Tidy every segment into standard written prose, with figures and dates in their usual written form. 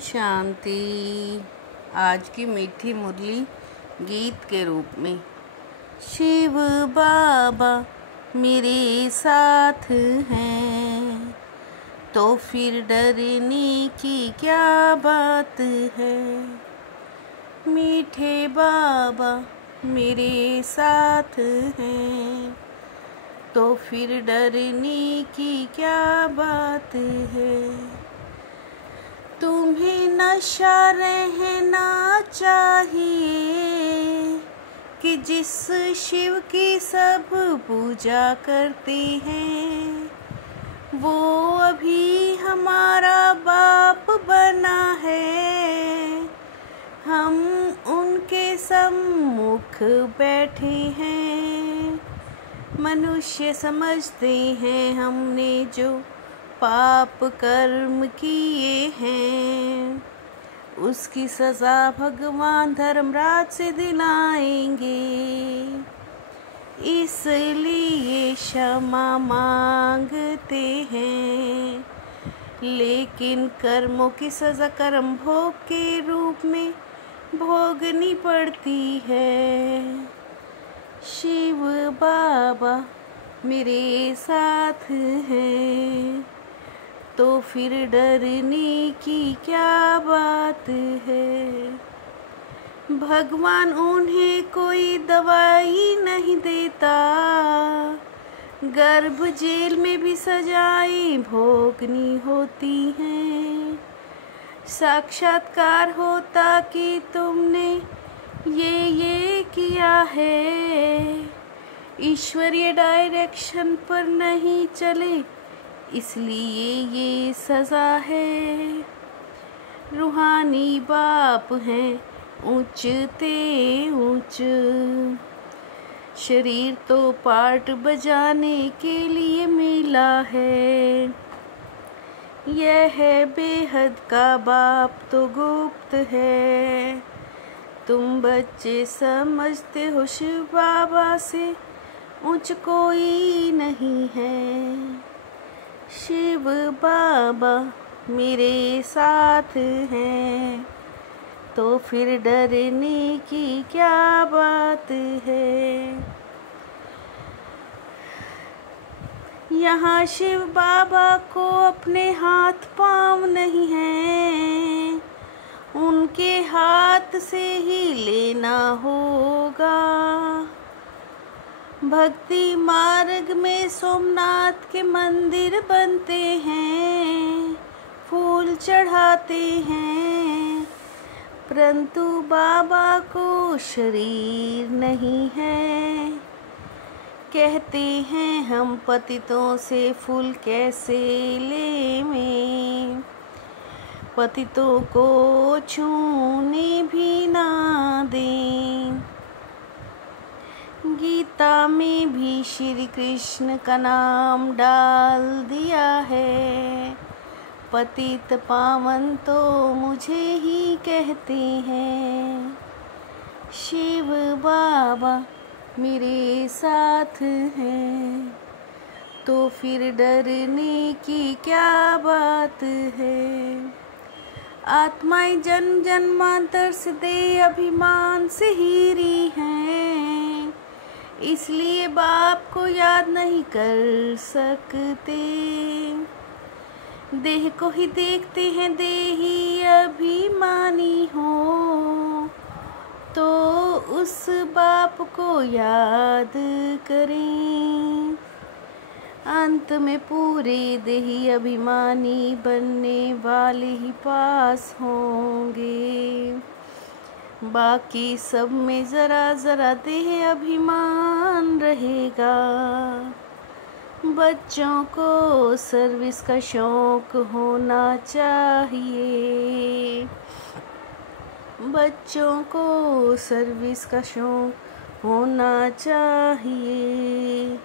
शांति। आज की मीठी मुरली गीत के रूप में। शिव बाबा मेरे साथ हैं तो फिर डरने की क्या बात है। मीठे बाबा मेरे साथ हैं तो फिर डरने की क्या बात है। तुम्हें नशा रहना चाहिए कि जिस शिव की सब पूजा करते हैं वो अभी हमारा बाप बना है। हम उनके सम्मुख बैठे हैं। मनुष्य समझते हैं हमने जो पाप कर्म किए हैं उसकी सजा भगवान धर्मराज से दिलाएंगे। इसलिए क्षमा मांगते हैं, लेकिन कर्मों की सजा कर्म भोग के रूप में भोगनी पड़ती है। शिव बाबा मेरे साथ हैं तो फिर डरने की क्या बात है। भगवान उन्हें कोई दवाई नहीं देता, गर्भ जेल में भी सजाएं भोगनी होती हैं। साक्षात्कार होता कि तुमने ये किया है, ईश्वरीय डायरेक्शन पर नहीं चले इसलिए ये सज़ा है। रूहानी बाप हैं ऊंचते ऊंच, शरीर तो पार्ट बजाने के लिए मिला है। यह है बेहद का बाप तो गुप्त है। तुम बच्चे समझते हो शिव बाबा से ऊंच कोई नहीं है। शिव बाबा मेरे साथ हैं तो फिर डरने की क्या बात है। यहाँ शिव बाबा को अपने हाथ पाँव नहीं हैं, उनके हाथ से ही लेना होगा। भक्ति मार्ग में सोमनाथ के मंदिर बनते हैं, फूल चढ़ाते हैं, परंतु बाबा को शरीर नहीं है। कहते हैं हम पतितों से फूल कैसे लें, पतितों को छूने भी ना दें। गीता में भी श्री कृष्ण का नाम डाल दिया है। पतित पावन तो मुझे ही कहते हैं। शिव बाबा मेरे साथ हैं तो फिर डरने की क्या बात है। आत्माएं जन्म जन्मांतर से दे अभिमान से हीरी हैं, इसलिए बाप को याद नहीं कर सकते। देह को ही देखते हैं, देही अभिमानी हो तो उस बाप को याद करें। अंत में पूरे देही अभिमानी बनने वाले ही पास होंगे। बाकी सब में जरा जरा देह अभिमान रहेगा। बच्चों को सर्विस का शौक होना चाहिए, बच्चों को सर्विस का शौक होना चाहिए।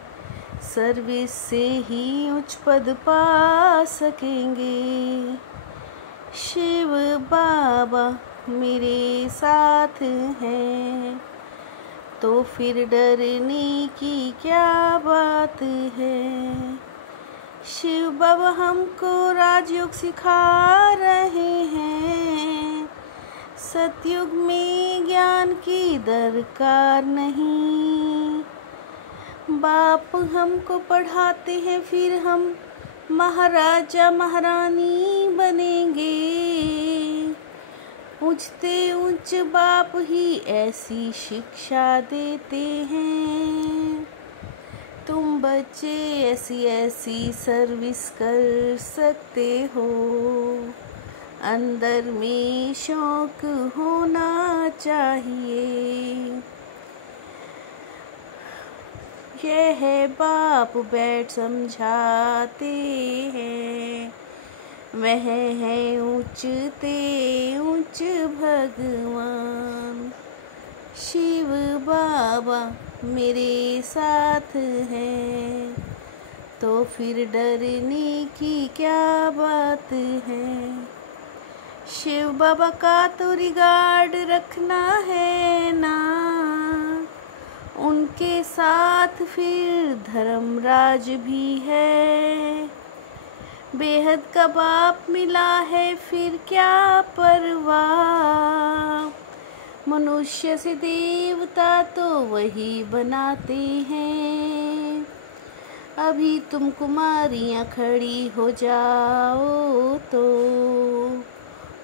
सर्विस से ही उच्च पद पा सकेंगे। शिव बाबा मेरे साथ हैं तो फिर डरने की क्या बात है। शिव बाबा हमको राजयोग सिखा रहे हैं, सतयुग में ज्ञान की दरकार नहीं। बाप हमको पढ़ाते हैं, फिर हम महाराजा महारानी बनेंगे। ऊंचते ऊंच बाप ही ऐसी शिक्षा देते हैं। तुम बच्चे ऐसी ऐसी सर्विस कर सकते हो। अंदर में शौक होना चाहिए। यह है बाप बैठ समझाते हैं। वह है ऊंचते ऊंच भगवान। शिव बाबा मेरे साथ हैं, तो फिर डरने की क्या बात है। शिव बाबा का तो रिगार्ड रखना है ना। उनके साथ फिर धर्मराज भी है। बेहद का बाप मिला है, फिर क्या परवाह। मनुष्य से देवता तो वही बनाते हैं। अभी तुम कुमारियाँ खड़ी हो जाओ तो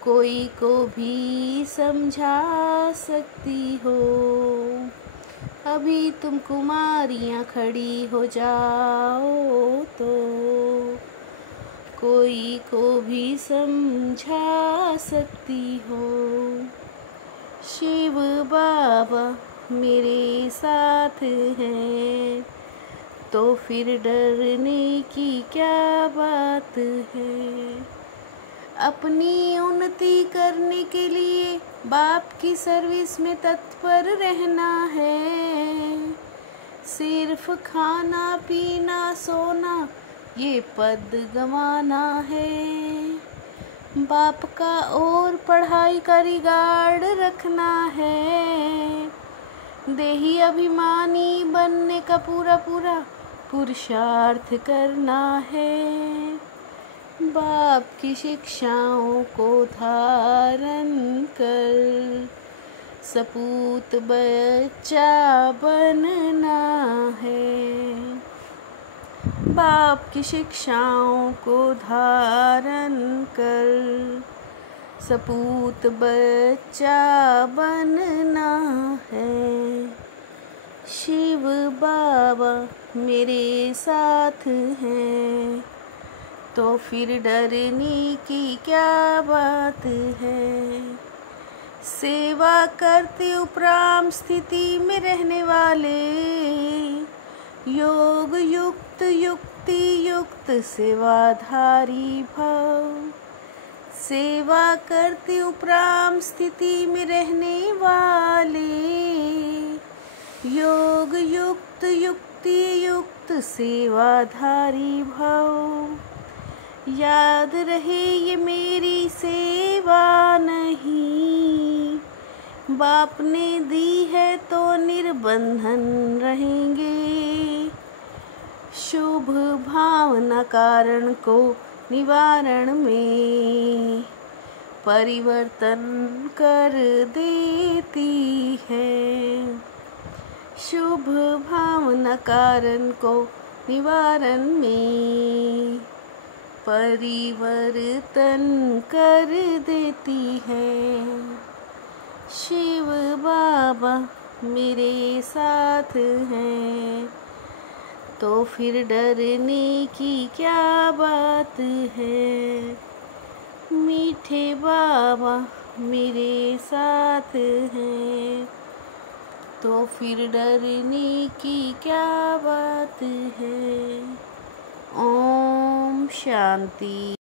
कोई को भी समझा सकती हो। अभी तुम कुमारियाँ खड़ी हो जाओ तो कोई को भी समझा सकती हो। शिव बाबा मेरे साथ हैं, तो फिर डरने की क्या बात है। अपनी उन्नति करने के लिए बाप की सर्विस में तत्पर रहना है। सिर्फ खाना पीना सोना ये पद गंवाना है। बाप का और पढ़ाई का रिगार्ड रखना है। देही अभिमानी बनने का पूरा पुरुषार्थ करना है। बाप की शिक्षाओं को धारण कर सपूत बच्चा बनना है। बाप की शिक्षाओं को धारण कर सपूत बच्चा बनना है। शिव बाबा मेरे साथ हैं, तो फिर डरने की क्या बात है। सेवा करते उपराम स्थिति में रहने वाले योग युक्त युक्ति युक्त सेवाधारी भव। सेवा करते उपराम स्थिति में रहने वाले योग युक्त युक्ति युक्त सेवाधारी भव। याद रहे ये मेरी सेवा नहीं। बाप ने दी है तो निर्बंधन रहेंगे। शुभ भावना कारण को निवारण में परिवर्तन कर देती है। शुभ भावना कारण को निवारण में परिवर्तन कर देती है। शिव बाबा मेरे साथ हैं, तो फिर डरने की क्या बात है। मीठे बाबा मेरे साथ हैं, तो फिर डरने की क्या बात है। ओम शांति।